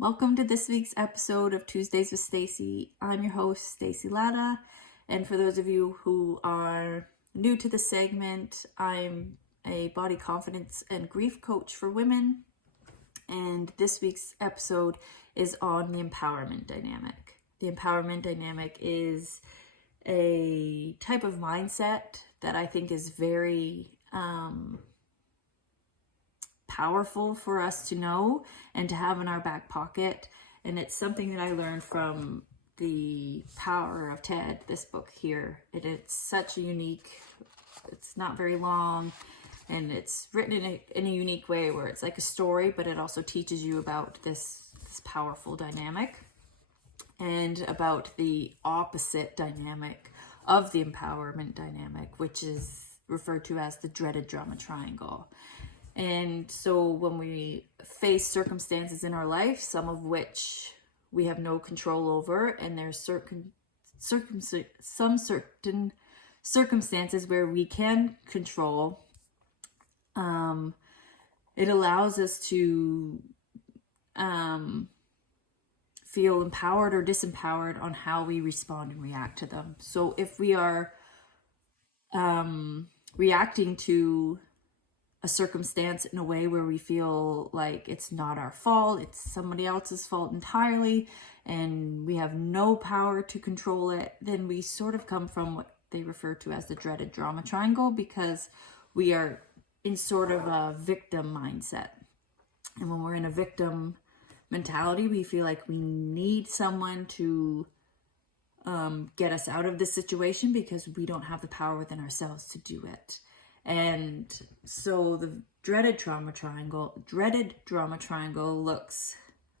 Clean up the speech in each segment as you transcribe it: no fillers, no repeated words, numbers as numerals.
Welcome to this week's episode of Tuesdays with Stacy. I'm your host, Stacy Latta, and for those of you who are new to the segment, I'm a body confidence and grief coach for women, and this week's episode is on the empowerment dynamic. The empowerment dynamic is a type of mindset that I think is very powerful for us to know and to have in our back pocket. And it's something that I learned from The Power of Ted, this book here. It's such a unique, it's not very long, and it's written in a unique way where it's like a story, but it also teaches you about this powerful dynamic and about the opposite dynamic of the empowerment dynamic, which is referred to as the dreaded drama triangle. And so when we face circumstances in our life, some of which we have no control over, and there's some certain circumstances where we can control, it allows us to feel empowered or disempowered on how we respond and react to them. So if we are reacting to a circumstance in a way where we feel like it's not our fault, it's somebody else's fault entirely, and we have no power to control it, then we sort of come from what they refer to as the dreaded drama triangle, because we are in sort of a victim mindset. And when we're in a victim mentality, we feel like we need someone to get us out of this situation because we don't have the power within ourselves to do it. And so the dreaded drama triangle looks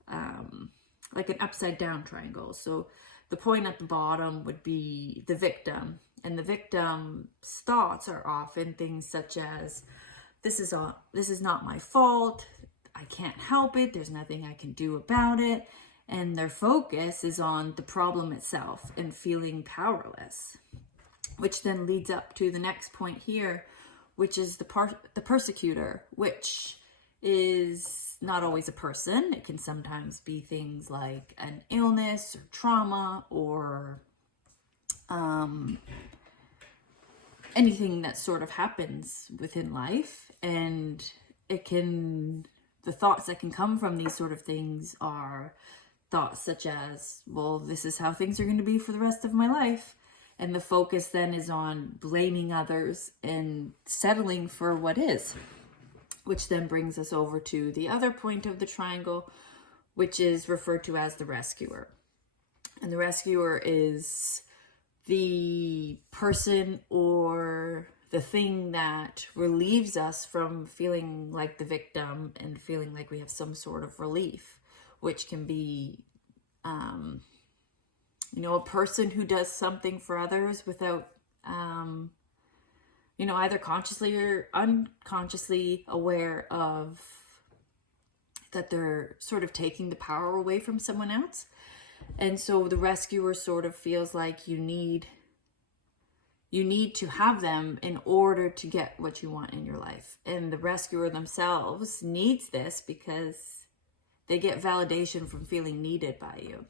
like an upside down triangle. So the point at the bottom would be the victim, and the victim's thoughts are often things such as, this is not my fault, I can't help it, there's nothing I can do about it. And their focus is on the problem itself and feeling powerless, which then leads up to the next point here, which is the persecutor, which is not always a person. It can sometimes be things like an illness or trauma or anything that sort of happens within life. And the thoughts that can come from these sort of things are thoughts such as, well, this is how things are going to be for the rest of my life. And the focus then is on blaming others and settling for what is, which then brings us over to the other point of the triangle, which is referred to as the rescuer. And the rescuer is the person or the thing that relieves us from feeling like the victim and feeling like we have some sort of relief, which can be a person who does something for others without, either consciously or unconsciously aware of that they're sort of taking the power away from someone else. And so the rescuer sort of feels like you need to have them in order to get what you want in your life. And the rescuer themselves needs this because they get validation from feeling needed by you.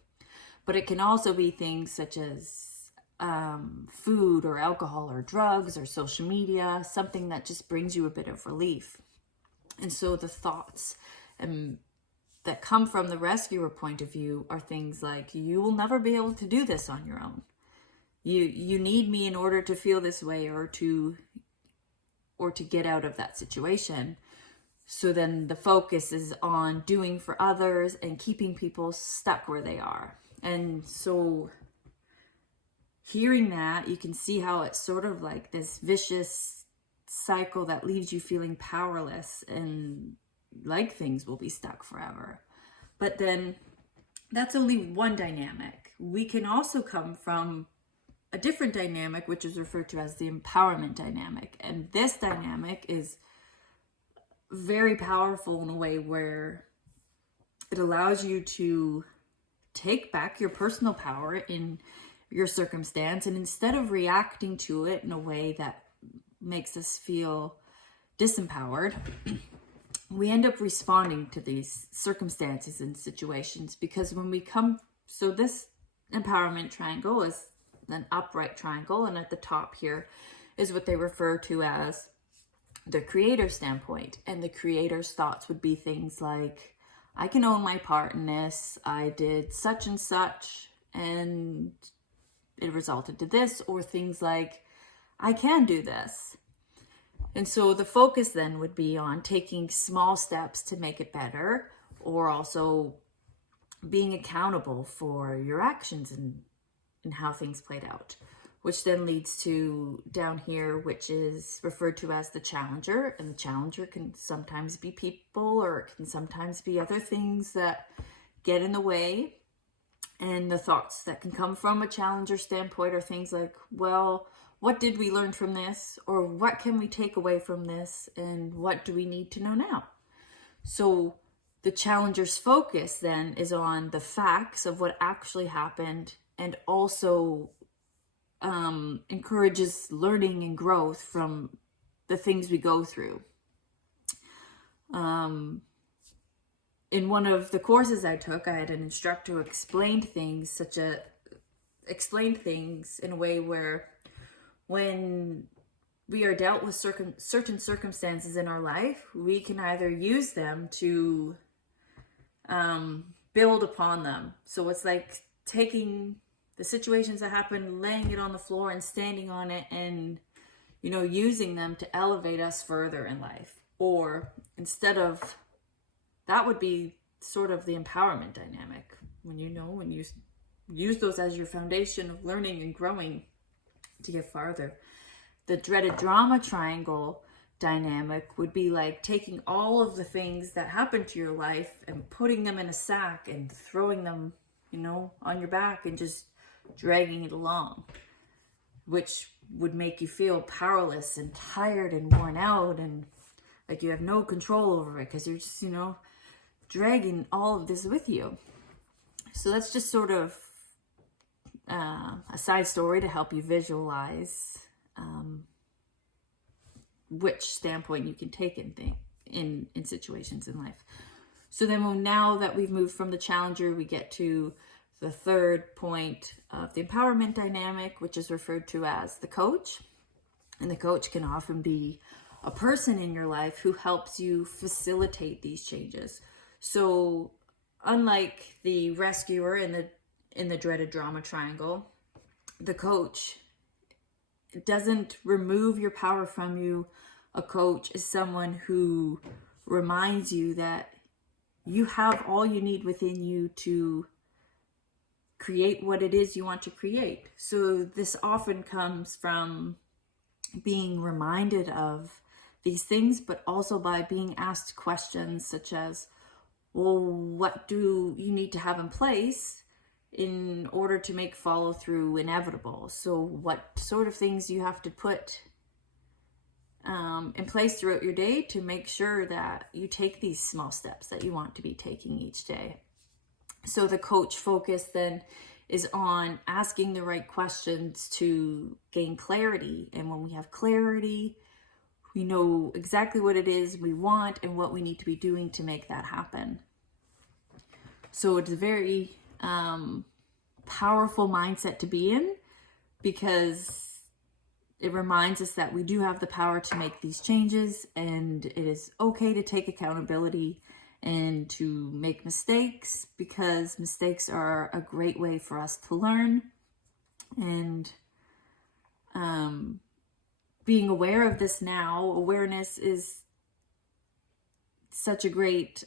But it can also be things such as food or alcohol or drugs or social media, something that just brings you a bit of relief. And so the thoughts that come from the rescuer point of view are things like, you will never be able to do this on your own. You need me in order to feel this way or to get out of that situation. So then the focus is on doing for others and keeping people stuck where they are. And so hearing that, you can see how it's sort of like this vicious cycle that leaves you feeling powerless and like things will be stuck forever. But then that's only one dynamic. We can also come from a different dynamic, which is referred to as the empowerment dynamic. And this dynamic is very powerful in a way where it allows you to take back your personal power in your circumstance, and instead of reacting to it in a way that makes us feel disempowered, we end up responding to these circumstances and situations, because when we come, so this empowerment triangle is an upright triangle, and at the top here is what they refer to as the creator standpoint. And the creator's thoughts would be things like, I can own my part in this, I did such and such and it resulted to this, or things like, I can do this. And so the focus then would be on taking small steps to make it better, or also being accountable for your actions and how things played out, which then leads to down here, which is referred to as the challenger. And the challenger can sometimes be people, or it can sometimes be other things that get in the way. And the thoughts that can come from a challenger standpoint are things like, well, what did we learn from this? Or what can we take away from this? And what do we need to know now? So the challenger's focus then is on the facts of what actually happened, and also encourages learning and growth from the things we go through. In one of the courses I took, I had an instructor who explained things in a way where when we are dealt with certain circumstances in our life, we can either use them to build upon them. So it's like taking the situations that happen, laying it on the floor and standing on it, and, you know, using them to elevate us further in life. Or instead of, that would be sort of the empowerment dynamic, when you use those as your foundation of learning and growing to get farther. The dreaded drama triangle dynamic would be like taking all of the things that happen to your life and putting them in a sack and throwing them, you know, on your back and just dragging it along, which would make you feel powerless and tired and worn out, and like you have no control over it because you're just, you know, dragging all of this with you. So that's just sort of a side story to help you visualize which standpoint you can take in situations in life. So then now that we've moved from the challenger, we get to the third point of the empowerment dynamic, which is referred to as the coach. And the coach can often be a person in your life who helps you facilitate these changes. So unlike the rescuer in the dreaded drama triangle, the coach doesn't remove your power from you. A coach is someone who reminds you that you have all you need within you to create what it is you want to create. So this often comes from being reminded of these things, but also by being asked questions such as, well, what do you need to have in place in order to make follow through inevitable? So what sort of things do you have to put in place throughout your day to make sure that you take these small steps that you want to be taking each day? So the coach focus then is on asking the right questions to gain clarity. And when we have clarity, we know exactly what it is we want and what we need to be doing to make that happen. So it's a very powerful mindset to be in, because it reminds us that we do have the power to make these changes, and it is okay to take accountability and to make mistakes, because mistakes are a great way for us to learn. And being aware of this now, awareness is such a great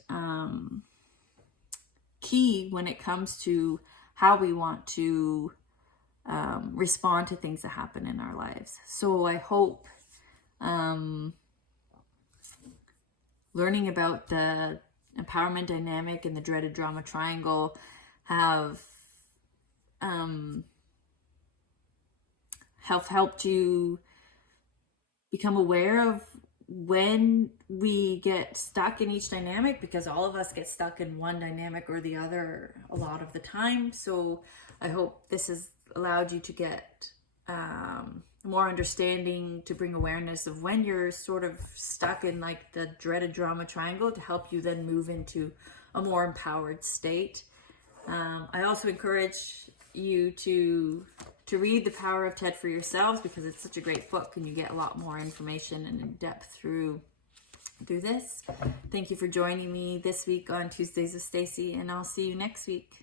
key when it comes to how we want to respond to things that happen in our lives. So I hope learning about the empowerment dynamic and the dreaded drama triangle have helped you become aware of when we get stuck in each dynamic, because all of us get stuck in one dynamic or the other a lot of the time. So I hope this has allowed you to get more understanding to bring awareness of when you're sort of stuck in like the dreaded drama triangle, to help you then move into a more empowered state. I also encourage you to read The Power of TED for yourselves, because it's such a great book and you get a lot more information and in depth through this. Thank you for joining me this week on Tuesdays with Stacy, and I'll see you next week.